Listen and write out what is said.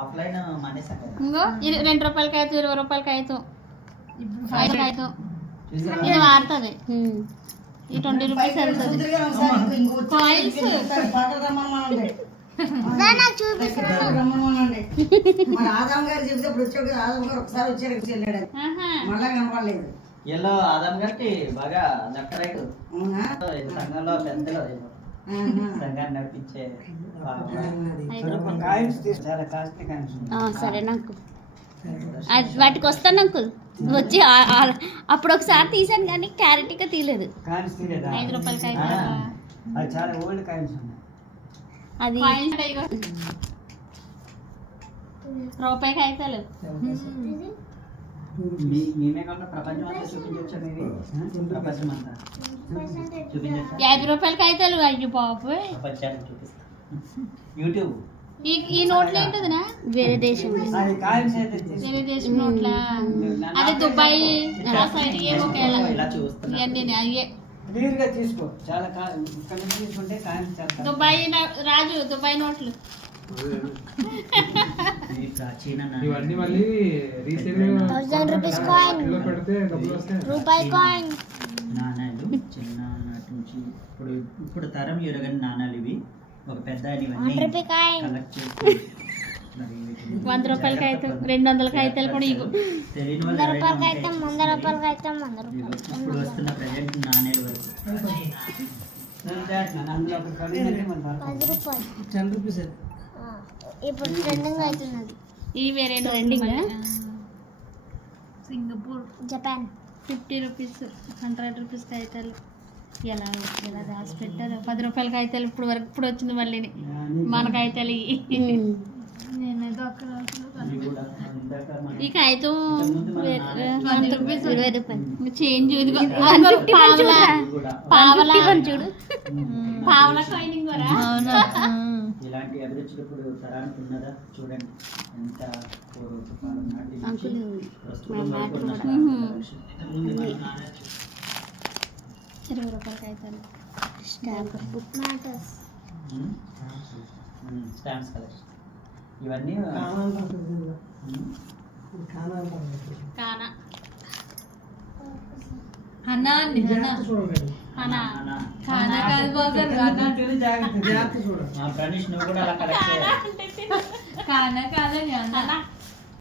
Offline మానేసాం కదా. ఇంకో 2 రూపాయలకి అయితే 20 రూపాయలకి అయితే ఇది వాడుతుంది. ఈ 20 రూపీస్ వెళ్తుంది. కాయిన్స్ ఎల్లో ఆదాం గారికి బాగా లెఫ్ట్ రైట్ సంఘంలో పెద్దలో సంఘాన్ని నడిపించే సరే నాకు వాటికి వస్తాను అంకుల్ వచ్చి అప్పుడు ఒకసారి తీసాను కానీ క్లారిటీగా తీయలేదు. 5 రూపాయలకి అయితే చాలా ఓల్డ్ కాయిన్స్ ఉన్నాయి. అది రూపాయికి అయితే మేమే కాకుండా ప్రపంచం అంతా చూపించవచ్చు. ప్రపంచం అంతా చూపించచ్చు. 50 రూపాయలకి అయితే అయ్యో బాబు ప్రపంచానికి చూపిస్తాం. యూట్యూబ్ ఈ నోట్లు ఏంటిదినా వేరే దేశం వేరే దేశం నోట్లా అదే దుబాయ్ సైడ్ ఒకేలా ఇలా చూస్తున్నాం. ఇవన్నీ అయ్యే తీసుకో చాలా ఇక్కడ నుంచి తీసుకుంటే కాయిన్స్ దుబాయ్ రాజు దుబాయ్ నోట్లు ప్రాచీన ఇవన్నీ మళ్ళీ రీసేల్ 1000 రూపీస్ కాయిన్ రూపాయి కాయిన్ నాణాలు చిన్న నాటి నుంచి ఇప్పుడు తరం ఎరగని నాణాలు ఇవి. ఒక పెద్ద రూపాయి కాయిన్ కలెక్ట్ చేసి 100 రూపాయలకి అయితే 200 అయితే కూడా ఇగో తెలియని 100 రూపాయలకి అయితే 100 రూపాయలకి అయితే 100 రూపాయలు ఇప్పుడు వస్తున్న ప్రజెంట్ నాణేల వరకు 10 రూపాయలు 10 రూపీస్. ఇప్పుడు ట్రెండింగ్ అవుతున్నది. ఈ వేరే Trending ఆ? సింగపూర్ జపాన్ 50 రూపీస్ 100 రూపీస్ కాగితాలు ఎలా రాసి పెట్టారు. 10 రూపాయల కాగితాలు ఇప్పుడు వచ్చింది మళ్ళీ మన కాగితాలు నేనైతే అక్కడ ఈ కాగితం 100 రూపీస్ 20 రూపాయలు చేంజ్ చూడు పావలా కాయినింగ్ కూడా ఇలాంటి అభిరుచులు ఇప్పుడు తరానికి ఉన్నదా చూడండి. ఎంత పూర్వకాలం నాటి నుంచి అంకుల్ ప్రస్తుతం వరకు ఉన్న 20 రూపాయల కాగితాలు stamp book matters stamps collection ఇవన్నీ కానా ప్రణీష్ నువ్వు కూడా అలా కలెక్ట్ చేయాలి.